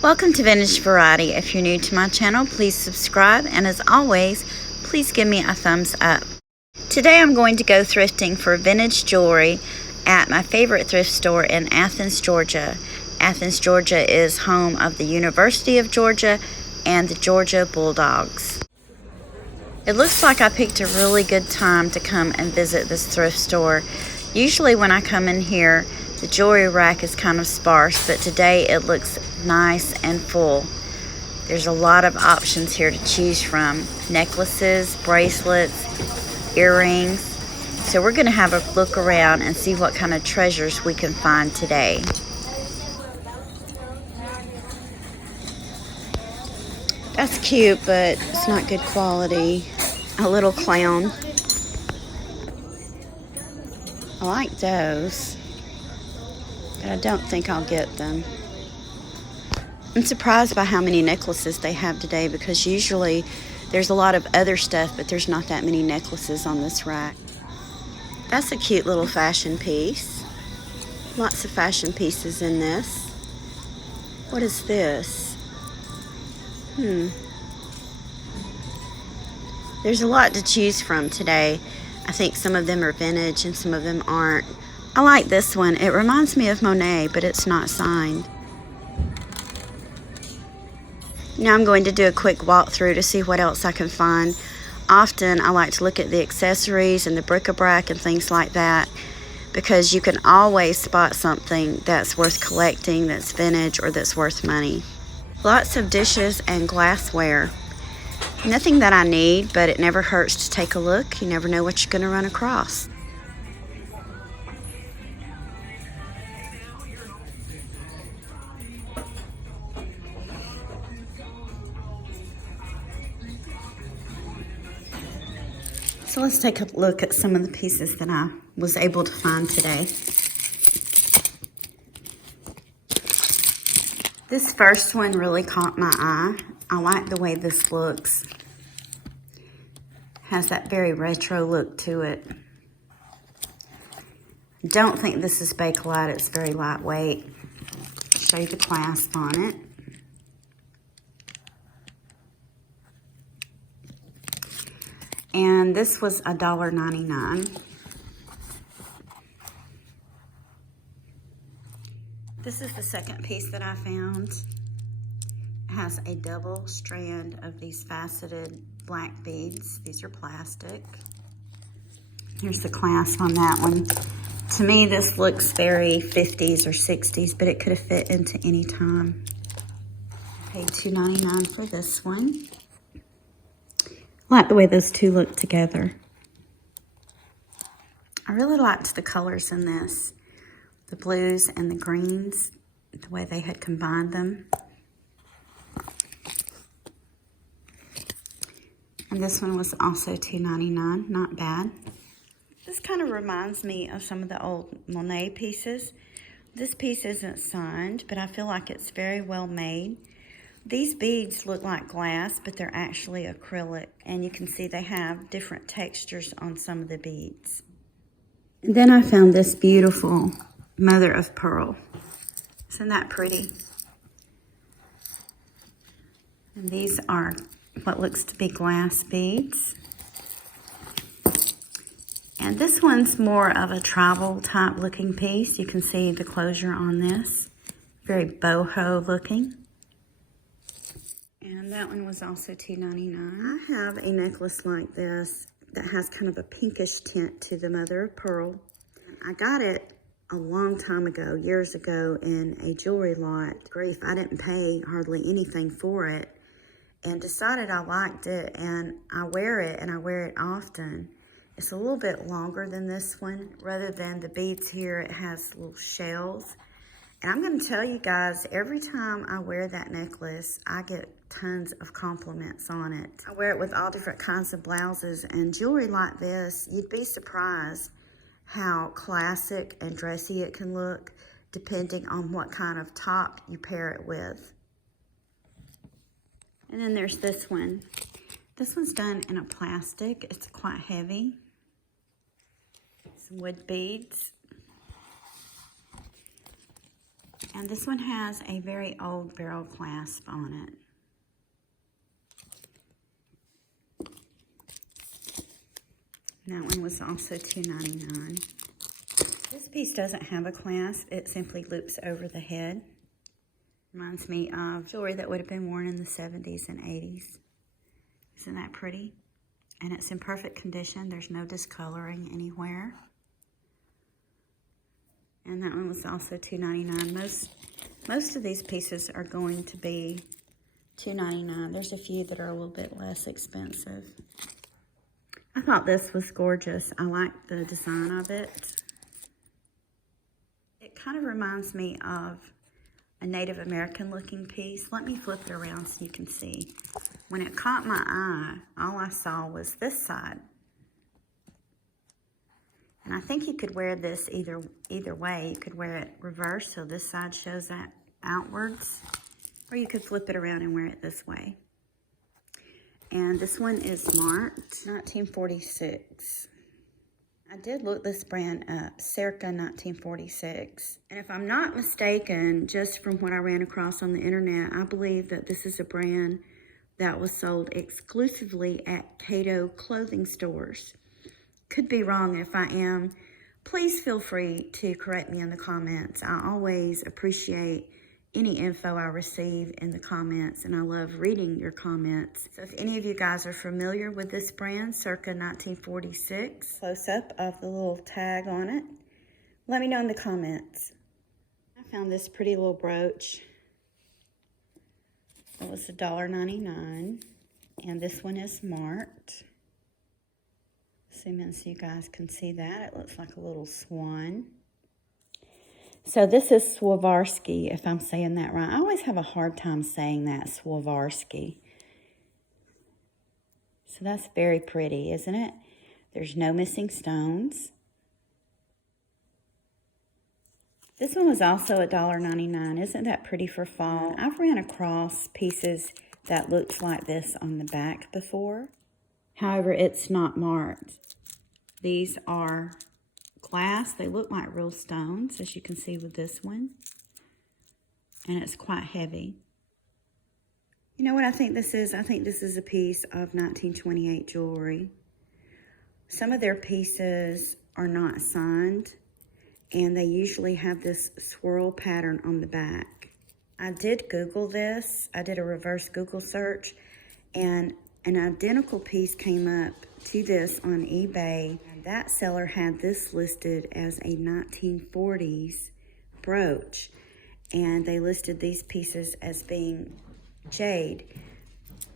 Welcome to Vintage Variety. If you're new to my channel, please subscribe, and as always, please give me a thumbs up. Today I'm going to go thrifting for vintage jewelry at my favorite thrift store in Athens, Georgia. Athens, Georgia is home of the University of Georgia and the Georgia Bulldogs. It looks like I picked a really good time to come and visit this thrift store. Usually when I come in here, the jewelry rack is kind of sparse, but today it looks nice and full. There's a lot of options here to choose from. Necklaces, bracelets, earrings. So we're going to have a look around and see what kind of treasures we can find today. That's cute, but it's not good quality. A little clown. I like those, but I don't think I'll get them. I'm surprised by how many necklaces they have today, because usually there's a lot of other stuff, but there's not that many necklaces on this rack. That's a cute little fashion piece. Lots of fashion pieces in this. What is this? There's a lot to choose from today. I think some of them are vintage and some of them aren't. I like this one. It reminds me of Monet, but it's not signed. Now I'm going to do a quick walkthrough to see what else I can find. Often I like to look at the accessories and the bric-a-brac and things like that, because you can always spot something that's worth collecting, that's vintage, or that's worth money. Lots of dishes and glassware. Nothing that I need, but it never hurts to take a look. You never know what you're going to run across. So let's take a look at some of the pieces that I was able to find today. This first one really caught my eye. I like the way this looks. Has that very retro look to it. Don't think this is Bakelite. It's very lightweight. Show you the clasp on it. And this was $1.99. This is the second piece that I found. It has a double strand of these faceted black beads. These are plastic. Here's the clasp on that one. To me, this looks very 50s or 60s, but it could have fit into any time. I paid $2.99 for this one. I like the way those two look together. I really liked the colors in this. The blues and the greens, the way they had combined them. And this one was also $2.99, not bad. This kind of reminds me of some of the old Monet pieces. This piece isn't signed, but I feel like it's very well made. These beads look like glass, but they're actually acrylic. And you can see they have different textures on some of the beads. And then I found this beautiful mother of pearl. Isn't that pretty? And these are what looks to be glass beads. And this one's more of a tribal type looking piece. You can see the closure on this. Very boho looking. And that one was also $2.99. I have a necklace like this that has kind of a pinkish tint to the mother of pearl. I got it a long time ago, years ago, in a jewelry lot. Grief, I didn't pay hardly anything for it, and decided I liked it, and I wear it, and I wear it often. It's a little bit longer than this one. Rather than the beads here, it has little shells. And I'm going to tell you guys, every time I wear that necklace, I get tons of compliments on it. I wear it with all different kinds of blouses, and jewelry like this, you'd be surprised how classic and dressy it can look depending on what kind of top you pair it with. And then there's this one. This one's done in a plastic. It's quite heavy. Some wood beads. And this one has a very old barrel clasp on it. And that one was also $2.99. This piece doesn't have a clasp. It simply loops over the head. Reminds me of jewelry that would have been worn in the 70s and 80s. Isn't that pretty? And it's in perfect condition. There's no discoloring anywhere. And that one was also $2.99. Most of these pieces are going to be $2.99. There's a few that are a little bit less expensive. I thought this was gorgeous. I like the design of it. It kind of reminds me of a Native American looking piece. Let me flip it around so you can see. When it caught my eye, all I saw was this side. And I think you could wear this either way. You could wear it reverse, so this side shows that outwards. Or you could flip it around and wear it this way. And this one is marked 1946. I did look this brand up, circa 1946. And if I'm not mistaken, just from what I ran across on the internet, I believe that this is a brand that was sold exclusively at Cato clothing stores. Could be wrong. If I am, please feel free to correct me in the comments. I always appreciate any info I receive in the comments, and I love reading your comments. So if any of you guys are familiar with this brand, circa 1946, close-up of the little tag on it, let me know in the comments. I found this pretty little brooch. It was $1.99, and this one is marked. Zoom in so you guys can see that. It looks like a little swan. So this is Swarovski, if I'm saying that right. I always have a hard time saying that, Swarovski. So that's very pretty, isn't it? There's no missing stones. This one was also $1.99. Isn't that pretty for fall? I've ran across pieces that looked like this on the back before. However, it's not marked. These are glass. They look like real stones, as you can see with this one. And it's quite heavy. You know what I think this is? I think this is a piece of 1928 jewelry. Some of their pieces are not signed, and they usually have this swirl pattern on the back. I did Google this. I did a reverse Google search, and an identical piece came up to this on eBay. And that seller had this listed as a 1940s brooch, and they listed these pieces as being jade.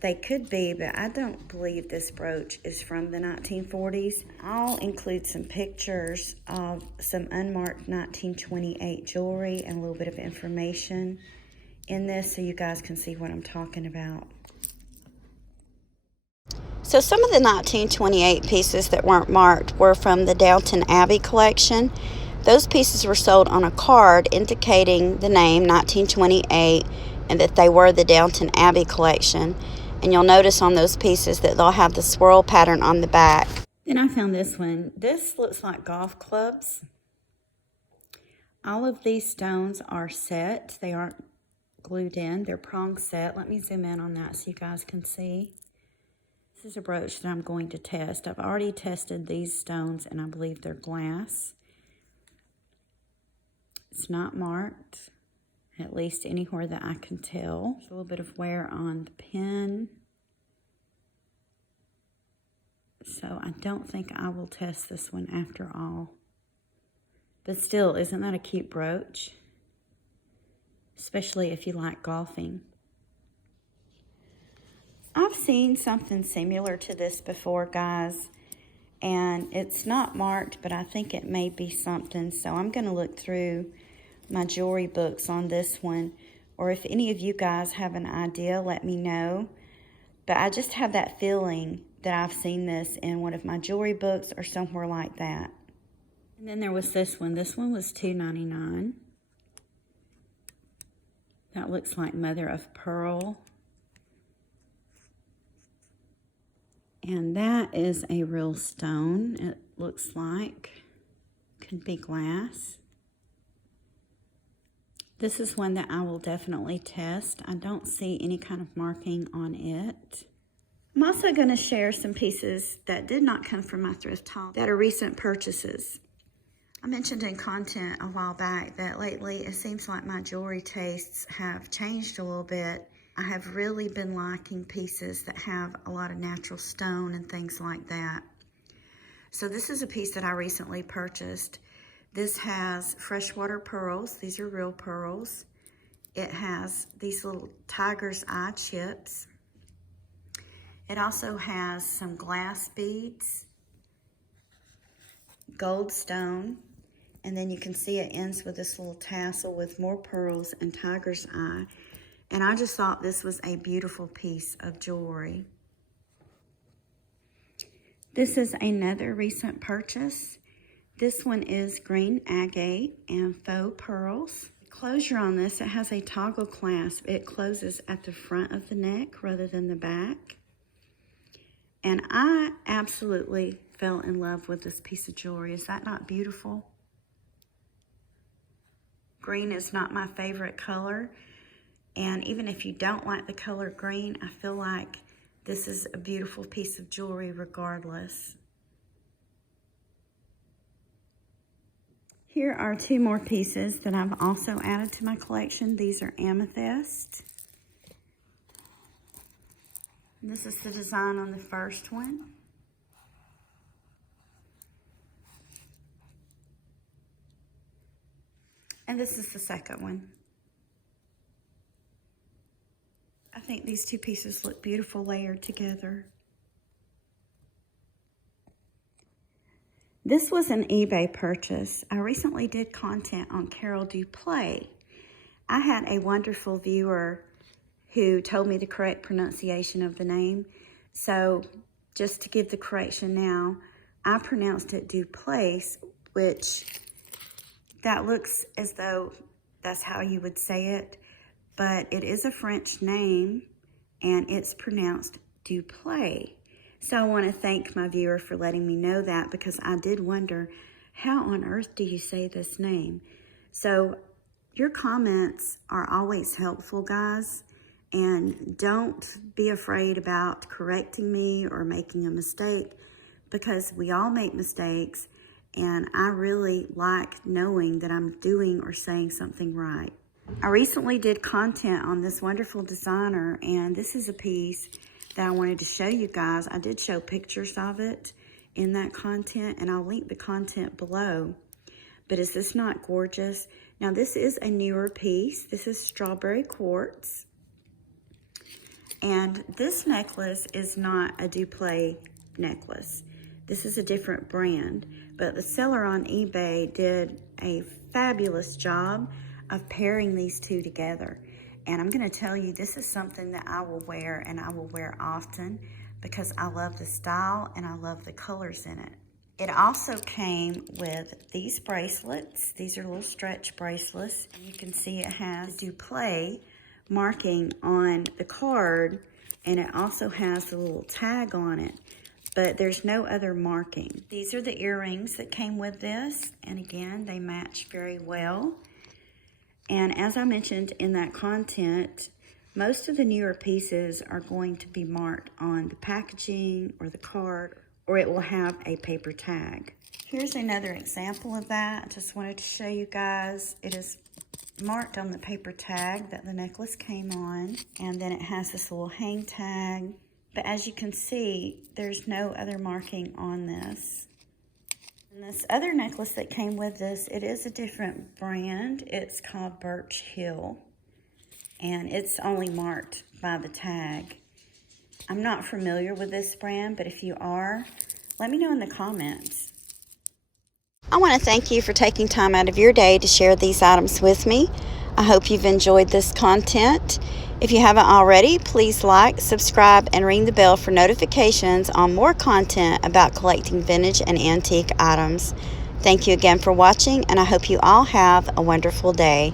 They could be, but I don't believe this brooch is from the 1940s. I'll include some pictures of some unmarked 1928 jewelry and a little bit of information in this so you guys can see what I'm talking about. So some of the 1928 pieces that weren't marked were from the Downton Abbey collection. Those pieces were sold on a card indicating the name 1928 and that they were the Downton Abbey collection. And you'll notice on those pieces that they'll have the swirl pattern on the back. Then I found this one. This looks like golf clubs. All of these stones are set. They aren't glued in. They're prong set. Let me zoom in on that so you guys can see. This is a brooch that I'm going to test. I've already tested these stones, and I believe they're glass. It's not marked, at least anywhere that I can tell. There's a little bit of wear on the pin. So I don't think I will test this one after all. But still, isn't that a cute brooch? Especially if you like golfing. I've seen something similar to this before, guys. And it's not marked, but I think it may be something. So I'm going to look through my jewelry books on this one. Or if any of you guys have an idea, let me know. But I just have that feeling that I've seen this in one of my jewelry books or somewhere like that. And then there was this one. This one was $2.99. That looks like mother of pearl. And that is a real stone, it looks like. Could be glass. This is one that I will definitely test. I don't see any kind of marking on it. I'm also going to share some pieces that did not come from my thrift haul that are recent purchases. I mentioned in content a while back that lately it seems like my jewelry tastes have changed a little bit. I have really been liking pieces that have a lot of natural stone and things like that. So this is a piece that I recently purchased. This has freshwater pearls. These are real pearls. It has these little tiger's eye chips. It also has some glass beads, gold stone, and then you can see it ends with this little tassel with more pearls and tiger's eye. And I just thought this was a beautiful piece of jewelry. This is another recent purchase. This one is green agate and faux pearls. The closure on this, it has a toggle clasp. It closes at the front of the neck rather than the back. And I absolutely fell in love with this piece of jewelry. Is that not beautiful? Green is not my favorite color. And even if you don't like the color green, I feel like this is a beautiful piece of jewelry regardless. Here are two more pieces that I've also added to my collection. These are amethyst. This is the design on the first one. And this is the second one. I think these two pieces look beautiful layered together. This was an eBay purchase. I recently did content on Carol Duplay. I had a wonderful viewer who told me the correct pronunciation of the name. So just to give the correction now, I pronounced it Duplace, which that looks as though that's how you would say it, but it is a French name and it's pronounced Duplay. So I want to thank my viewer for letting me know that, because I did wonder, how on earth do you say this name? So your comments are always helpful, guys. And don't be afraid about correcting me or making a mistake, because we all make mistakes, and I really like knowing that I'm doing or saying something right. I recently did content on this wonderful designer, and this is a piece that I wanted to show you guys. I did show pictures of it in that content, and I'll link the content below. But is this not gorgeous? Now, this is a newer piece. This is strawberry quartz. And this necklace is not a Duplay necklace. This is a different brand, but the seller on eBay did a fabulous job of pairing these two together. And I'm gonna tell you, this is something that I will wear, and I will wear often, because I love the style and I love the colors in it. It also came with these bracelets. These are little stretch bracelets. And you can see it has Duplay marking on the card, and it also has a little tag on it, but there's no other marking. These are the earrings that came with this, and again, they match very well. And as I mentioned in that content, most of the newer pieces are going to be marked on the packaging or the card, or it will have a paper tag. Here's another example of that. I just wanted to show you guys. It is marked on the paper tag that the necklace came on, and then it has this little hang tag. But as you can see, there's no other marking on this. And this other necklace that came with this, it is a different brand. It's called Birch Hill, and it's only marked by the tag. I'm not familiar with this brand, but if you are, let me know in the comments. I want to thank you for taking time out of your day to share these items with me. I hope you've enjoyed this content. If you haven't already, please like, subscribe, and ring the bell for notifications on more content about collecting vintage and antique items. Thank you again for watching, and I hope you all have a wonderful day.